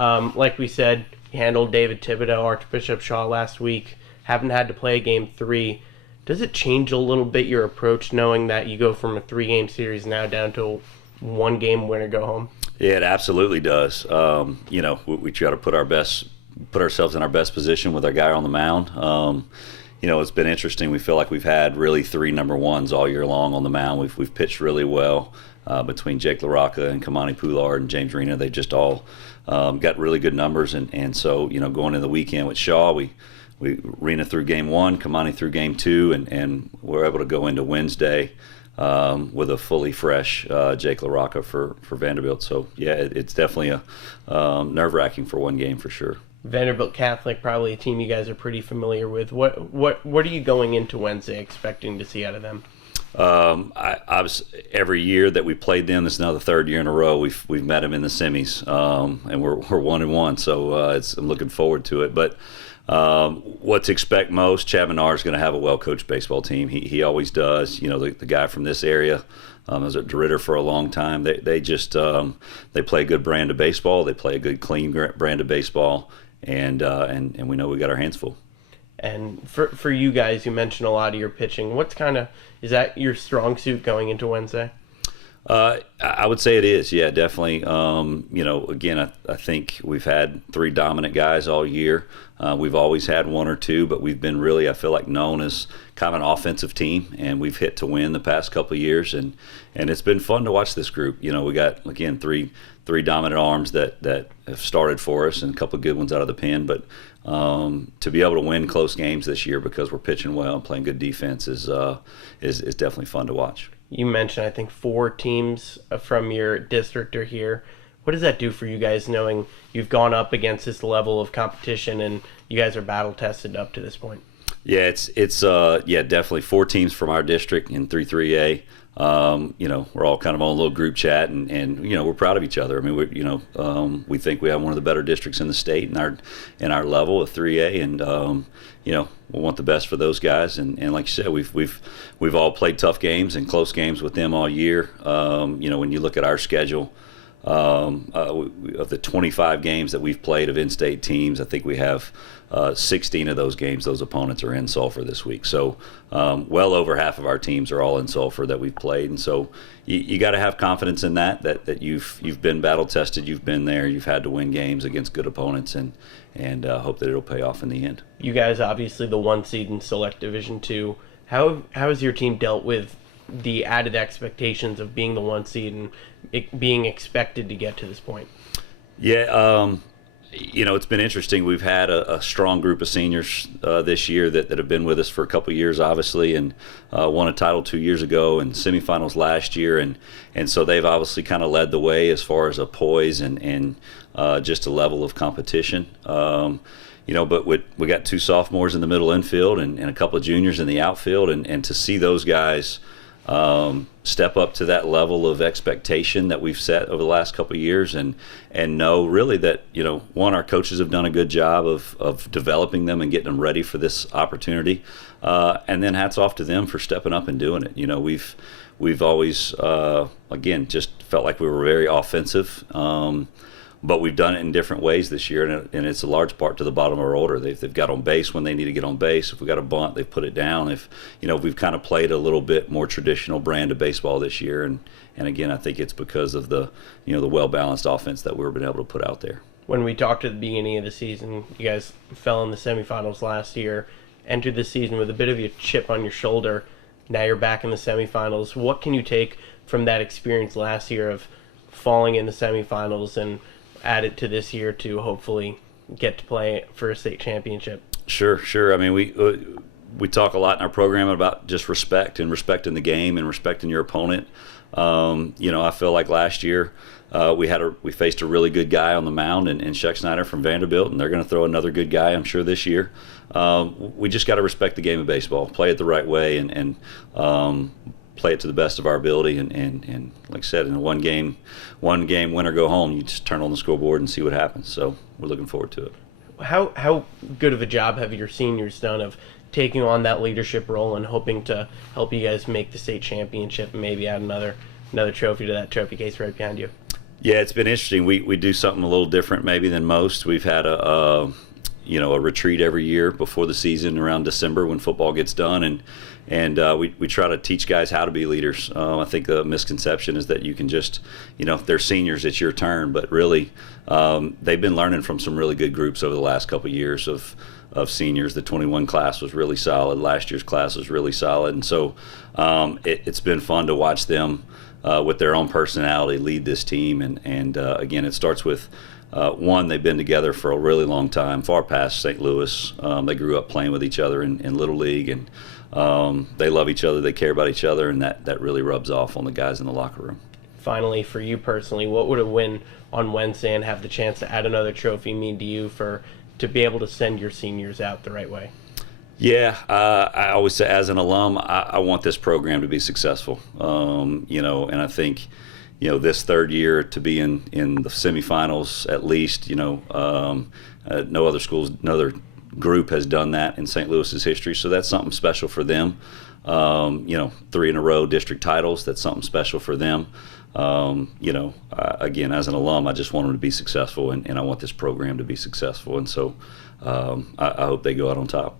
Like we said, you handled David Thibodeau, Archbishop Shaw last week. Haven't had to play game 3. Does it change a little bit your approach knowing that you go from a 3-game series now down to a 1-game winner go home? Yeah, it absolutely does. We try to put ourselves in our best position with our guy on the mound. It's been interesting. We feel like we've had really 3 number ones all year long on the mound. We've pitched really well between Jake LaRocca and Kamani Poulard and James Rena. They just all got really good numbers. And so, going into the weekend with Shaw, we Rena through game 1, Kamani through game 2, and we're able to go into Wednesday with a fully fresh Jake LaRocca for Vandebilt. So, yeah, it's definitely a nerve-wracking for 1 game for sure. Vandebilt Catholic, probably a team you guys are pretty familiar with. What are you going into Wednesday expecting to see out of them? I was every year that we played them. This is now the 3rd year in a row we've met them in the semis, and we're 1-1. So I'm looking forward to it. But what to expect most? Chad Menard is going to have a well-coached baseball team. He always does. The guy from this area. Was at DeRitter for a long time. They just they play a good brand of baseball. They play a good clean brand of baseball, and we know we got our hands full. And for you guys, you mentioned a lot of your pitching. Is that your strong suit going into Wednesday? I would say it is. Yeah, definitely. Again, I think we've had 3 dominant guys all year. We've always had 1 or 2, but we've been really, I feel like, known as kind of an offensive team, and we've hit to win the past couple of years, and it's been fun to watch this group. We got, again, three dominant arms that have started for us, and a couple of good ones out of the pen. But to be able to win close games this year because we're pitching well and playing good defense is definitely fun to watch. You mentioned, I think, 4 teams from your district are here. What does that do for you guys, knowing you've gone up against this level of competition and you guys are battle tested up to this point? Yeah, it's definitely 4 teams from our district in 3A. We're all kind of on a little group chat, and we're proud of each other. I mean, we think we have one of the better districts in the state in our level of 3A, and we want the best for those guys. And like you said, we've all played tough games and close games with them all year. When you look at our schedule, of the 25 games that we've played of in-state teams, I think we have 16 of those games, those opponents are in Sulphur this week. So well over half of our teams are all in Sulphur that we've played. And so you got to have confidence in that you've been battle tested, you've been there, you've had to win games against good opponents, and hope that it'll pay off in the end. You guys, obviously the 1 seed in Select Division 2. How has your team dealt with the added expectations of being the 1 seed and it being expected to get to this point? Yeah, it's been interesting. We've had a strong group of seniors this year that have been with us for a couple of years, obviously, and won a title 2 years ago and semifinals last year, and so they've obviously kind of led the way as far as a poise and just a level of competition. But we got 2 sophomores in the middle infield and a couple of juniors in the outfield, and to see those guys step up to that level of expectation that we've set over the last couple of years, and know really that our coaches have done a good job of developing them and getting them ready for this opportunity, and then hats off to them for stepping up and doing it. We've always again just felt like we were very offensive, but we've done it in different ways this year, and it's a large part to the bottom of our order. They've got on base when they need to get on base. If we got a bunt, they've put it down. If we've kind of played a little bit more traditional brand of baseball this year, and again, I think it's because of the the well-balanced offense that we've been able to put out there. When we talked at the beginning of the season, you guys fell in the semifinals last year, entered the season with a bit of a chip on your shoulder. Now you're back in the semifinals. What can you take from that experience last year of falling in the semifinals and add it to this year to hopefully get to play for a state championship? Sure. I mean, we talk a lot in our program about just respect and respecting the game and respecting your opponent. I feel like last year we faced a really good guy on the mound in Sheck Snyder from Vandebilt, and they're going to throw another good guy, I'm sure, this year. We just got to respect the game of baseball, play it the right way, and play it to the best of our ability, and like I said, in a one game win or go home, you just turn on the scoreboard and see what happens. So we're looking forward to it. How good of a job have your seniors done of taking on that leadership role and hoping to help you guys make the state championship and maybe add another trophy to that trophy case right behind you? Yeah, it's been interesting. We do something a little different maybe than most. We've had a retreat every year before the season around December when football gets done, and we try to teach guys how to be leaders. I think the misconception is that you can just, if they're seniors, it's your turn, but really they've been learning from some really good groups over the last couple of years of seniors. The 21 class was really solid. Last year's class was really solid, and so it's been fun to watch them with their own personality lead this team. And again, it starts with one, they've been together for a really long time, far past St. Louis. They grew up playing with each other in Little League, and they love each other, they care about each other, and that really rubs off on the guys in the locker room. Finally, for you personally, what would a win on Wednesday and have the chance to add another trophy mean to you to be able to send your seniors out the right way? Yeah, I always say, as an alum, I want this program to be successful. And I think, this third year to be in the semifinals at least, no other group has done that in St. Louis's history, so that's something special for them. 3 in a row district titles, that's something special for them. Again, as an alum, I just want them to be successful, and I want this program to be successful, and so I hope they go out on top.